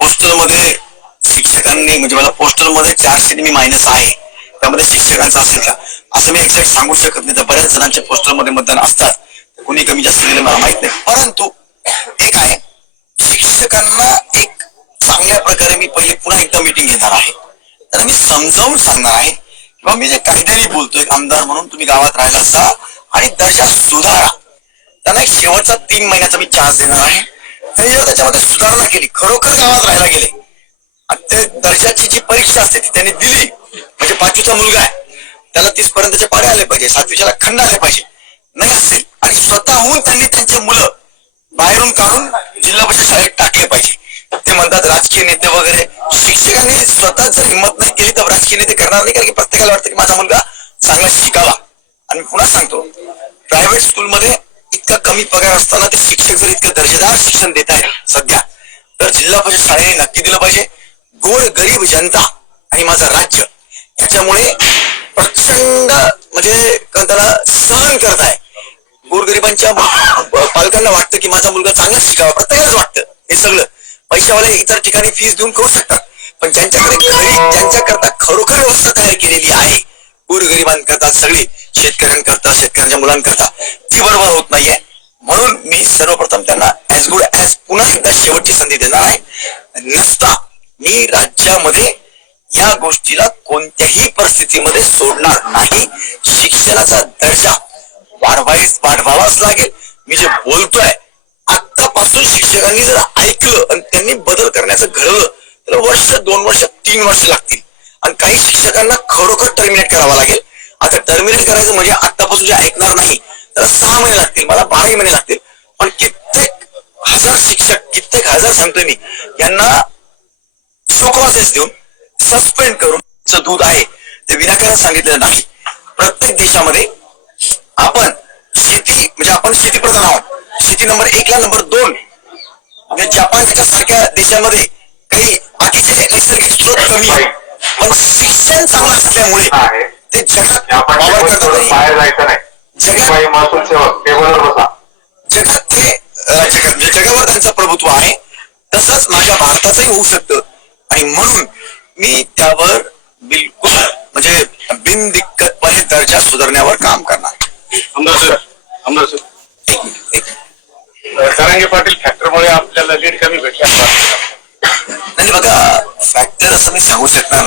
पोस्टलमध्ये शिक्षकांनी म्हणजे मला पोस्टलमध्ये चारशे मी मायनस आहे. त्यामध्ये शिक्षकांचा असेल का? असं मी एक्झॅक्ट सांगू शकत नाही. तर बऱ्याच जणांच्या पोस्टलमध्ये मतदान असतात. कोणी कमी जास्त दिले मला माहीत नाही. परंतु एक आहे शिक्षकांना एक चांगल्या प्रकारे मी पहिले पुन्हा एकदा मिटिंग घेणार आहे. तर मी समजावून सांगणार आहे किंवा मी जे कायद्याने बोलतोय एक आमदार म्हणून तुम्ही गावात राहिला असा आणि दर्जा सुधारा. त्यांना एक शेवटचा तीन महिन्याचा मी चान्स देणार आहे. त्यांनी जर त्याच्यामध्ये सुधारणा केली. खरोखर गावात राहायला गेले. आणि ते दर्जाची जी परीक्षा असते ती त्यांनी दिली. म्हणजे पाचवीचा मुलगा आहे. त्याला तीस पर्यंतचे पाडे आले पाहिजे. सातवीच्याला खंड आले पाहिजे. नाही असेल. आणि स्वतःहून त्यांनी त्यांचे मुलं बाहेरून काढून जिल्हा परिषद शाळेत टाकले पाहिजे. ते म्हणतात राजकीय नेते वगैरे. शिक्षकांनी स्वतः जर हिंमत नाही केली तर राजकीय नेते करणार नाही. कारण की प्रत्येकाला वाटतं की माझा मुलगा चांगला शिकावा. आणि पुन्हा सांगतो. प्रायव्हेट स्कूलमध्ये कमी पगार असताना ते शिक्षक जर इतकं दर्जेदार शिक्षण देत आहेत सध्या तर जिल्हा परिषद शाळेने नक्की दिलं पाहिजे. गोर गरीब जनता आणि माझं राज्य याच्यामुळे प्रचंड म्हणजे त्याला सहन करत आहे गोरगरिबांच्या पालकांना वाटतं की माझा मुलगा चांगला शिकावा प्रत्येकालाच वाटतं हे सगळं. पैशावाले इतर ठिकाणी फीस देऊन करू शकतात पण ज्यांच्याकडे घरी ज्यांच्याकरता खरोखर व्यवस्था तयार केलेली आहे गोरगरिबांकरता सगळी शेतकऱ्यांकरता शेतकऱ्यांच्या मुलांकरता ती बरोबर होत नाहीये. म्हणून मी सर्वप्रथम त्यांना ऍज गुड ऍज पुन्हा एकदा शेवटची संधी देणार आहे. नसता मी राज्यामध्ये या गोष्टीला कोणत्याही परिस्थितीमध्ये सोडणार नाही. शिक्षणाचा दर्जा वाढवायच वाढवावाच लागेल. मी जे बोलतोय आतापासून शिक्षकांनी जर ऐकलं आणि त्यांनी बदल करण्याचं घडवलं तर वर्ष दोन वर्ष तीन वर्ष लागतील. आणि काही शिक्षकांना खरोखर टर्मिनेट करावा लागेल. आता टर्मिनेट करायचं म्हणजे आतापासून जे ऐकणार नाही तर सहा महिने लागतील मला बाराही महिने लागतील. पण कित्येक हजार शिक्षक कित्येक हजार सांगतोय मी यांना शोकवासेस देऊन सस्पेंड करून दूध आहे ते विनाकारण सांगितलेलं नाही. प्रत्येक देशामध्ये आपण शेती म्हणजे आपण शेती प्रधान आहोत. शेती नंबर एक ला नंबर दोन म्हणजे जपानच्या सारख्या देशामध्ये काही बाकीचे नैसर्गिक स्रोत कमी आहे पण शिक्षण चांगलं असल्यामुळे. ते जगात टेबल करतात शिपाई महसूल सेवक टेबलवर बसा जगात ते अं, जगात म्हणजे जगावर त्यांचं प्रभुत्व आहे तसंच माझ्या भारताचंही होऊ शकतं. आणि म्हणून मी त्यावर बिलकुल म्हणजे बिनदिक्कतपणे दर्जा सुधारण्यावर काम करणार. आमदार सर आमदार सर. एक मिनिट एक मिनिट. तरंगे पाटील फॅक्टरमुळे आपल्याला लीड कमी भेटली. नाही बघा फॅक्टर असं मी सांगू शकणार नाही.